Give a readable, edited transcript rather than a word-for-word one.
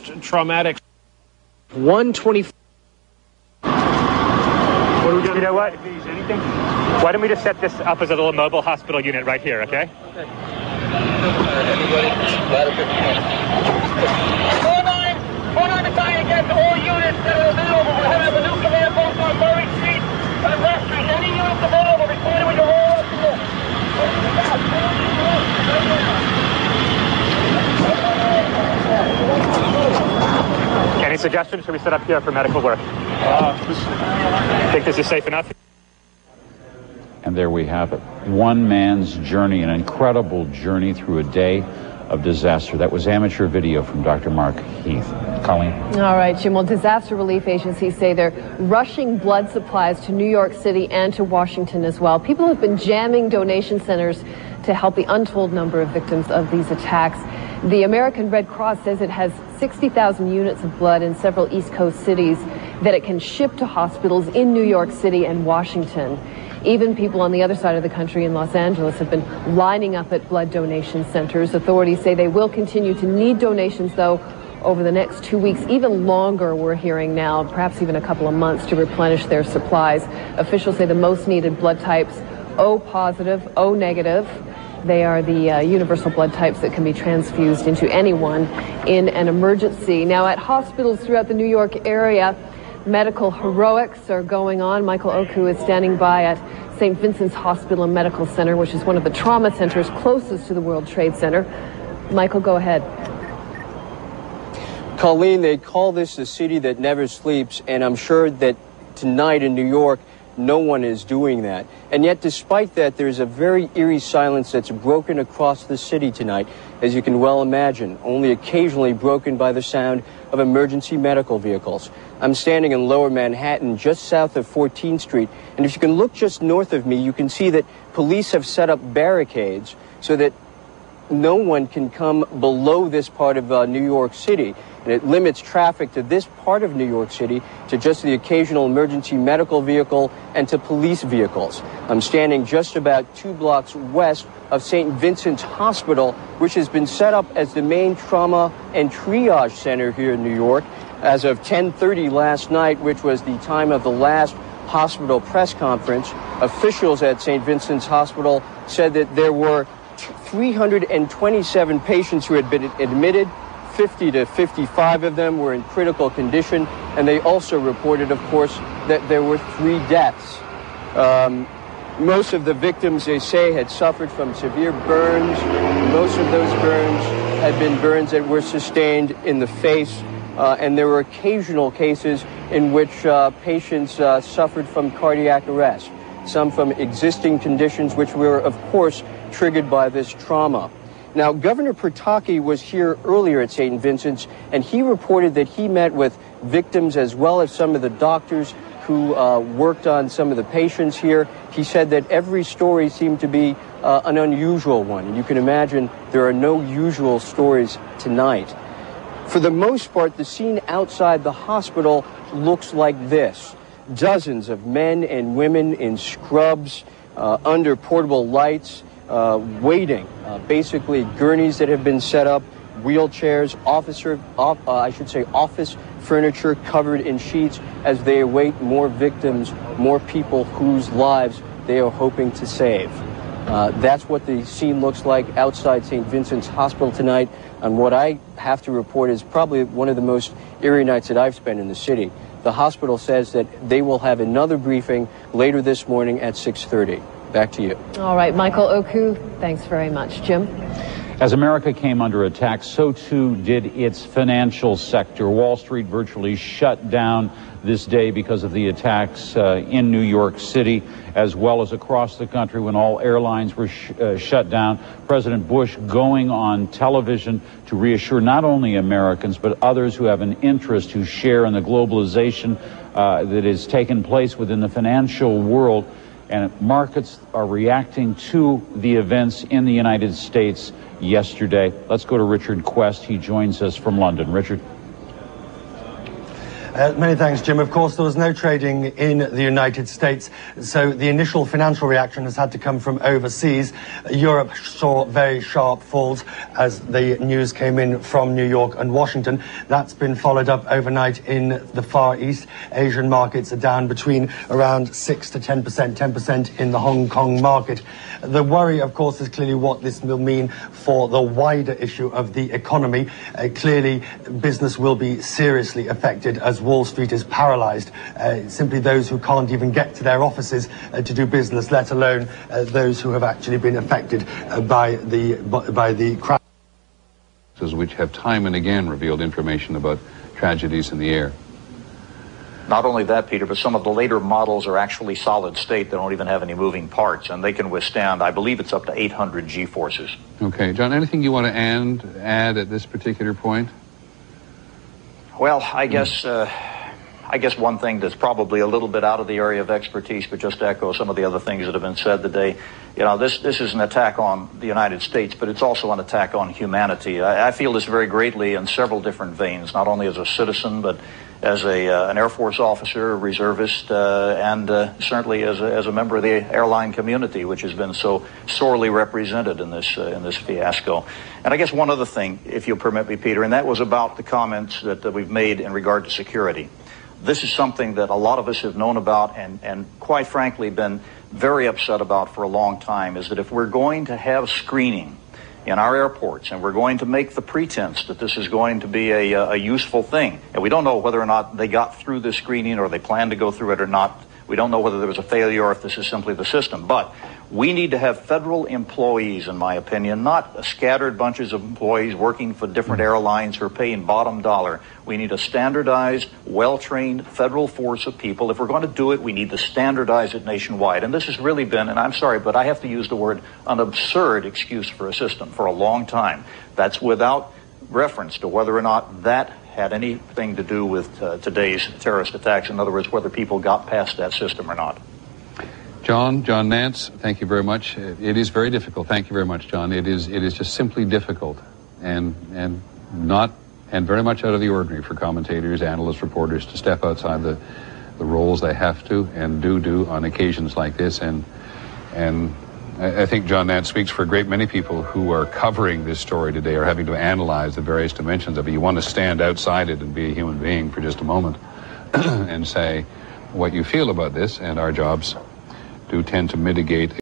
Traumatic. 124. What are we gonna, you know what? Anything? Why don't we just set this up as a little mobile hospital unit right here, okay? Okay. 49 battalion gets all units that are available. We'll have a new command post on Murray Street and West Street. Any units available, reported with your roll. Any suggestions? Should we set up here for medical work? Think this is safe enough? And there we have it. One man's journey, an incredible journey through a day of disaster. That was amateur video from Dr. Mark Heath. Colleen? All right, Jim. Well, disaster relief agencies say they're rushing blood supplies to New York City and to Washington as well. People have been jamming donation centers to help the untold number of victims of these attacks. The American Red Cross says it has 60,000 units of blood in several East Coast cities that it can ship to hospitals in New York City and Washington. Even people on the other side of the country in Los Angeles have been lining up at blood donation centers. Authorities say they will continue to need donations, though, over the next 2 weeks, even longer, we're hearing now, perhaps even a couple of months to replenish their supplies. Officials say the most needed blood types, O positive, O negative. They are the universal blood types that can be transfused into anyone in an emergency. Now, at hospitals throughout the New York area, medical heroics are going on. Michael Oku is standing by at St. Vincent's Hospital and Medical Center, which is one of the trauma centers closest to the World Trade Center. Michael, go ahead. Colleen, they call this the city that never sleeps, and I'm sure that tonight in New York, no one is doing that. And yet, despite that, there's a very eerie silence that's broken across the city tonight, as you can well imagine, only occasionally broken by the sound of emergency medical vehicles. I'm standing in Lower Manhattan, just south of 14th Street, and if you can look just north of me, you can see that police have set up barricades so that no one can come below this part of New York City. And it limits traffic to this part of New York City to just the occasional emergency medical vehicle and to police vehicles. I'm standing just about 2 blocks west of St. Vincent's Hospital, which has been set up as the main trauma and triage center here in New York as of 10:30 last night, which was the time of the last hospital press conference. Officials at St. Vincent's Hospital said that there were 327 patients who had been admitted. 50 to 55 of them were in critical condition, and they also reported, of course, that there were 3 deaths. Most of the victims, they say, had suffered from severe burns. Most of those burns had been burns that were sustained in the face, and there were occasional cases in which patients suffered from cardiac arrest, some from existing conditions which were, of course, triggered by this trauma. Now, Governor Pataki was here earlier at St. Vincent's, and he reported that he met with victims as well as some of the doctors who worked on some of the patients here. He said that every story seemed to be an unusual one, and you can imagine there are no usual stories tonight. For the most part, the scene outside the hospital looks like this. Dozens of men and women in scrubs, under portable lights, waiting, basically gurneys that have been set up, wheelchairs, office furniture covered in sheets as they await more victims, more people whose lives they are hoping to save. That's what the scene looks like outside St. Vincent's Hospital tonight, and what I have to report is probably one of the most eerie nights that I've spent in the city. The hospital says that they will have another briefing later this morning at 6:30. Back to you. All right, Michael Oku, thanks very much. Jim? As America came under attack, so too did its financial sector. Wall Street virtually shut down this day because of the attacks in New York City, as well as across the country when all airlines were shut down. President Bush going on television to reassure not only Americans, but others who have an interest, who share in the globalization that has taken place within the financial world. And markets are reacting to the events in the United States yesterday. Let's go to Richard Quest. He joins us from London. Richard. Many thanks, Jim. Of course, there was no trading in the United States, so the initial financial reaction has had to come from overseas. Europe saw very sharp falls as the news came in from New York and Washington. That's been followed up overnight in the Far East. Asian markets are down between around 6 to 10%, 10% in the Hong Kong market. The worry, of course, is clearly what this will mean for the wider issue of the economy. Clearly, business will be seriously affected as Wall Street is paralyzed. Simply those who can't even get to their offices to do business, let alone those who have actually been affected by the crash. Which have time and again revealed information about tragedies in the air. Not only that, Peter, but some of the later models are actually solid state. They don't even have any moving parts, and they can withstand, I believe it's up to 800 G-forces. Okay. John, anything you want to add at this particular point? Well, I guess one thing that's probably a little bit out of the area of expertise, but just to echo some of the other things that have been said today, you know, this is an attack on the United States, but it's also an attack on humanity. I feel this very greatly in several different veins, not only as a citizen, but as an Air Force officer, a reservist, and certainly as a member of the airline community, which has been so sorely represented in this fiasco. And I guess one other thing, if you'll permit me, Peter, and that was about the comments that we've made in regard to security. This is something that a lot of us have known about and quite frankly been very upset about for a long time, is that if we're going to have screening in our airports, and we're going to make the pretense that this is going to be a useful thing, and we don't know whether or not they got through this screening or they plan to go through it or not. We don't know whether there was a failure or if this is simply the system. But we need to have federal employees, in my opinion, not scattered bunches of employees working for different airlines who are paying bottom dollar. We need a standardized, well-trained federal force of people. If we're going to do it, we need to standardize it nationwide. And this has really been, and I'm sorry, but I have to use the word, an absurd excuse for a system for a long time. That's without reference to whether or not that had anything to do with today's terrorist attacks. In other words, whether people got past that system or not. John Nance, thank you very much. It is very difficult. Thank you very much, John. It is just simply difficult and very much out of the ordinary for commentators, analysts, reporters to step outside the roles they have to and do on occasions like this. And I think John Nance speaks for a great many people who are covering this story today, or having to analyze the various dimensions of it. You want to stand outside it and be a human being for just a moment and say what you feel about this, and our jobs do tend to mitigate